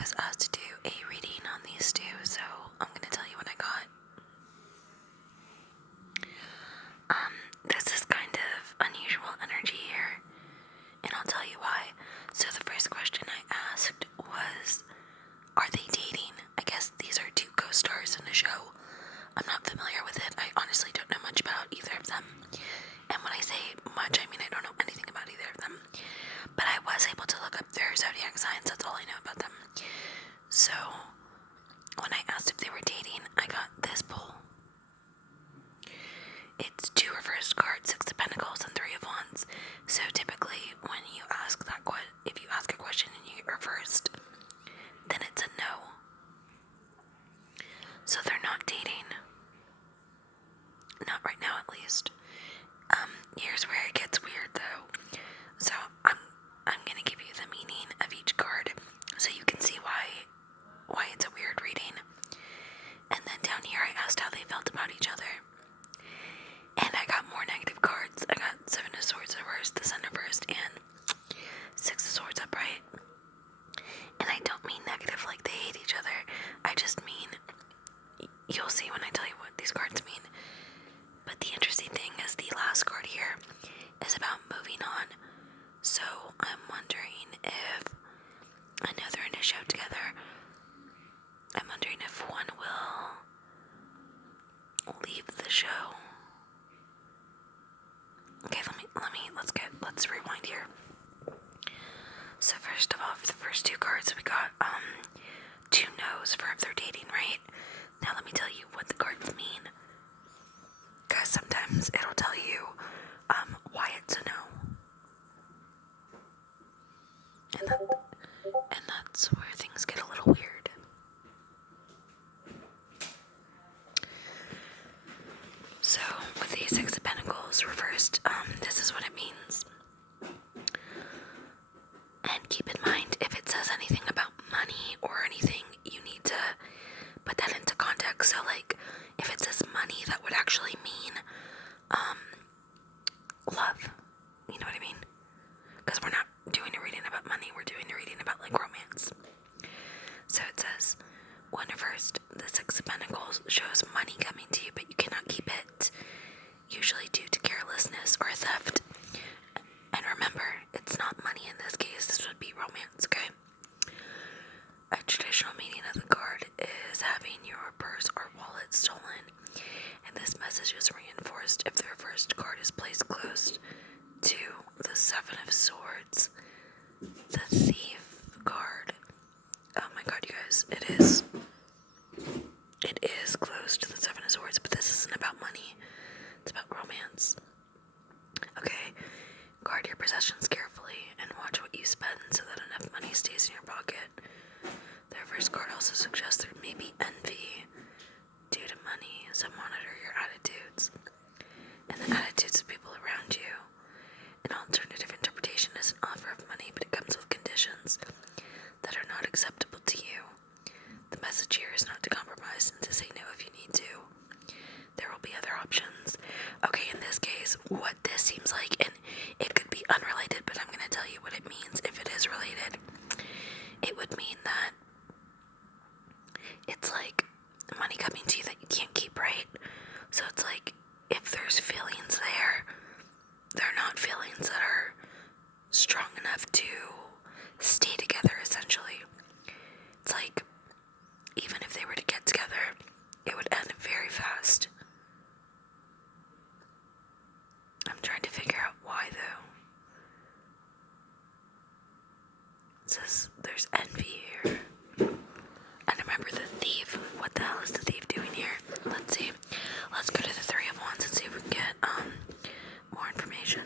was asked to do a reading on these two, so I'm going to tell you what I got. This is kind of unusual energy here, and I'll tell you why. So the first question I asked was, are they dating? I guess these are two co-stars in a show. I'm not familiar with it. I honestly don't know much about either of them. And when I say much, I mean I don't know anything about either of them. But I was able to look up their zodiac signs. That's all I know about them. So when I asked if they were dating, I got this pull. It's two reversed cards, 6 of Pentacles and 3 of Wands. So typically when you ask that if you ask a question and you get reversed, then it's a no. So they're not dating. Not right now, at least. Here's where it gets weird, though. So I'm gonna give you the meaning of each card, so you can see why it's a weird reading. And then down here, I asked how they felt about each other, and I got more negative cards. I got 7 of Swords reversed, the Sun reversed, and 6 of Swords upright. And I don't mean negative like they hate each other. I just mean, you'll see when I tell you what these cards mean. But the interesting thing is the last card here is about moving on. So I'm wondering if, I know they're in a show together, I'm wondering if one will leave the show. Okay, let's rewind here. So first of all, for the first 2 cards, we got 2 no's for if they're dating, right? Now let me tell you what the cards mean. Because sometimes it'll tell you why it's a no. And that's where things get a little weird. So with the 6 of Pentacles reversed, this is what it means. And keep in mind, if it says anything about money or anything, you need to put that into context. So like, if it says money, that would actually mean love. You know what I mean? Because we're not doing a reading about money, we're doing a reading about like romance. So it says, when reversed, the 6 of Pentacles shows money coming to you, but you cannot keep it, usually due to carelessness or theft. And remember, it's not money in this case, this would be romance, okay? A traditional meaning of the card is having your purse or wallet stolen, and this message is reinforced if the reversed card is placed close to the 7 of Swords, the Thief card. Oh my god, you guys, it is close to the 7 of Swords, but this isn't about money, it's about romance. Okay, guard your possessions carefully and watch what you spend so that enough money stays in your pocket. The reverse card also suggests there may be envy due to money, so monitor your attitudes and the attitudes of people around you. An alternative interpretation is an offer of money, but it comes with conditions that are not acceptable to you. The message here is not to compromise and to say no if you need to. There will be other options. Okay, in this case, what this seems like, and it could be unrelated, but I'm going to tell you what it means if it is related. It would mean that it's like money coming to you that you can't keep, right? So it's like, if there's feelings there, they're not feelings that are strong enough to stay together, essentially. It's like, even if they were to get together, it would end very fast. I'm trying to figure out why, though. It says there's envy here. And remember the Thief. What the hell is the Thief doing here? Let's see. Let's go to the 3 of Wands and see if we can get more information.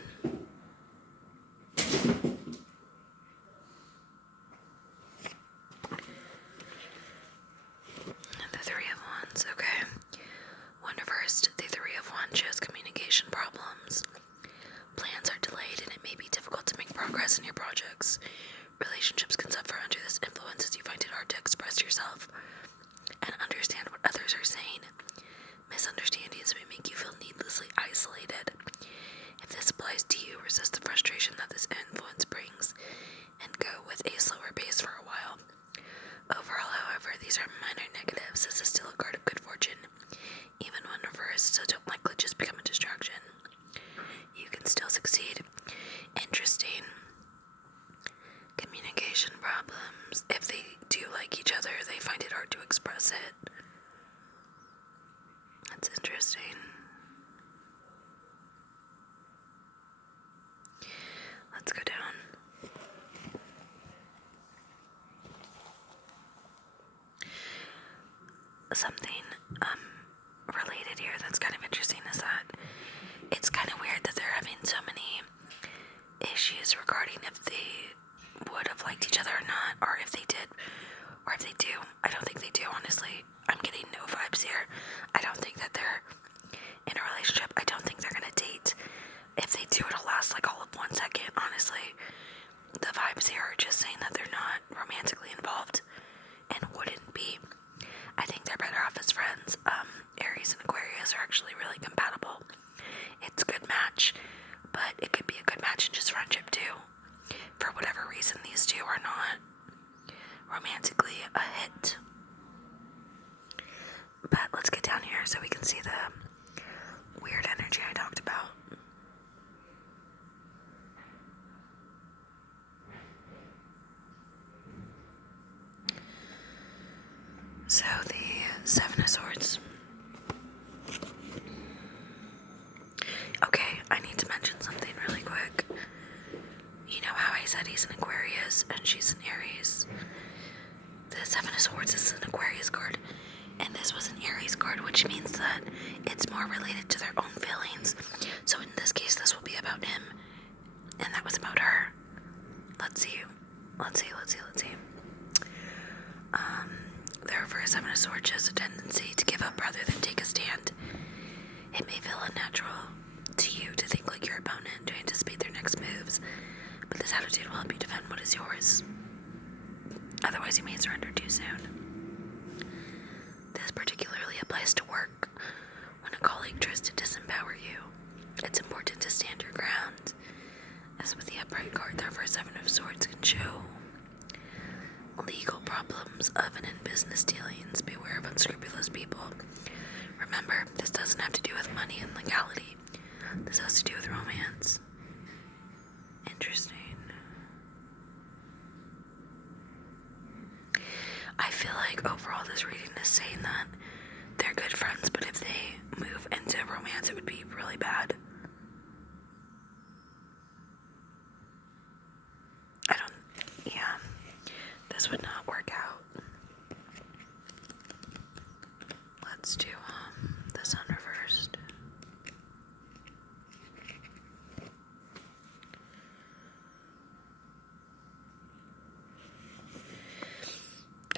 The 3 of Wands, okay. When reversed, the 3 of Wands shows communication problems. Plans are delayed and it may be difficult to make progress in your projects. Relationships can suffer under this influence as you find it hard to express yourself and understand what others are saying. Misunderstandings may make you feel needlessly isolated. If this applies to you, resist the frustration that this influence brings and go with a slower pace for a while. opposite. That's interesting. Let's go down. Something related here that's kind of interesting is that it's kind of weird that they're having so many issues regarding if they would have liked each other or not, or if they did, or if they do. I don't think they do, honestly. I'm getting no vibes here. I don't think that they're in a relationship. I don't think they're gonna date. If they do, it'll last like all of 1 second, honestly. The vibes here are just saying that they're not romantically involved and wouldn't be. I think they're better off as friends. Aries and Aquarius are actually really compatible. It's a good match, but it could be a good match in just friendship too. For whatever reason, these two are not romantically a hit. But let's get down here so we can see the weird energy I talked about. So the Seven of Swords. Okay, I need to mention something really quick. You know how I said he's an Aquarius and she's an Aries? The Seven of Swords is an Aquarius card, and this was an Aries card, which means that it's more related to their own feelings. So in this case, this will be about him, and that was about her. Let's see. The reverse Seven of Swords shows a tendency to give up rather than take a stand. It may feel unnatural to you to think like your opponent, to anticipate their next moves, but this attitude will help you defend what is yours. Otherwise, you may surrender too soon. This particularly applies to work. When a colleague tries to disempower you, it's important to stand your ground. As with the upright card, the reverse Seven of Swords can show legal problems of and in business dealings. Beware of unscrupulous people. Remember, this doesn't have to do with money and legality. This has to do with romance. Interesting. I feel like overall this reading is saying that they're good friends, but if they move into romance, it would be really bad. This would not work out. Let's do the Sun reversed.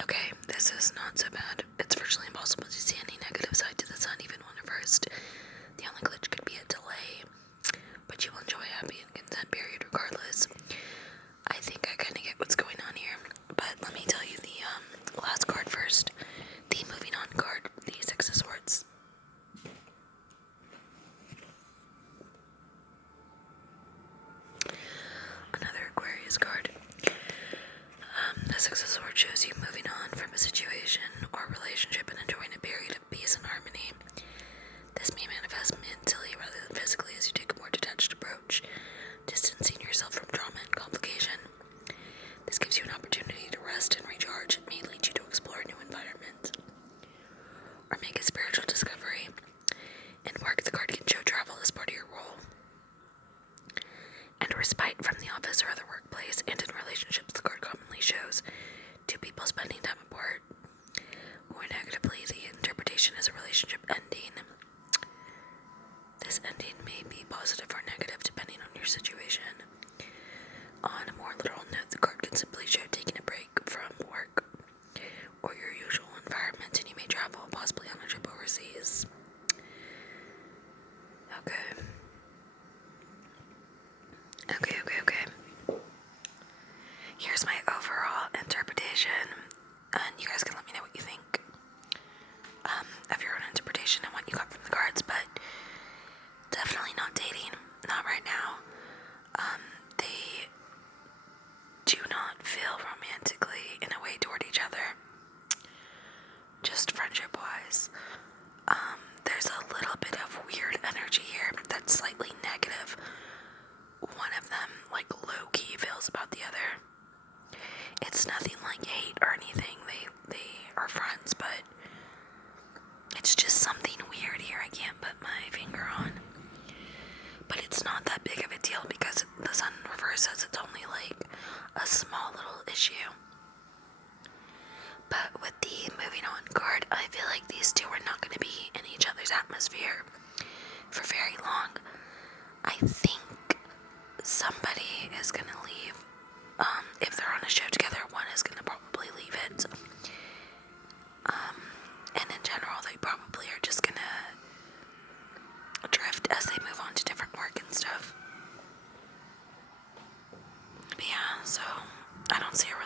Okay, this is not so bad. It's virtually impossible to see any negative side to the Sun, even when reversed. The only glitch could be a delay, but you will enjoy a happy and content period regardless. I think I kind of get what's going on here, but let me tell you the last card first. The moving on card, the Six of Swords. Another Aquarius card. The Six of Swords shows you moving on from a situation or relationship and enjoying a period of peace and harmony. This may manifest mentally rather than physically as you take a more detached approach, distancing yourself from trauma and complication. This gives you an opportunity to rest and recharge. It may lead you to explore a new environment or make a spiritual discovery. In work, the card can show travel as part of your role, and respite from the office or other workplace. And in relationships, the card commonly shows two people spending time apart. More negatively, the interpretation is a relationship ending. This ending may be positive or negative depending on your situation. On a more literal note, the card can simply show taking a break from work or your usual environment, and you may travel, possibly on a trip overseas. Okay. Here's my overall interpretation, and you guys can let me know what you think of your own interpretation and what you got from the cards, but definitely not dating, not right now. They do not feel romantically in a way toward each other, just friendship-wise. There's a little bit of weird energy here that's slightly negative. One of them, like, low-key feels about the other. It's nothing like hate or anything. They are friends, but weird here I can't put my finger on. But it's not that big of a deal because the sun reverses. It's only like a small little issue. But with the moving on card, I feel like these two are not going to be in each other's atmosphere for very long. I think somebody is going to leave. If they're on a show together, one is going to probably leave it. And in general, they probably are just going to drift as they move on to different work and stuff. But yeah, so I don't see a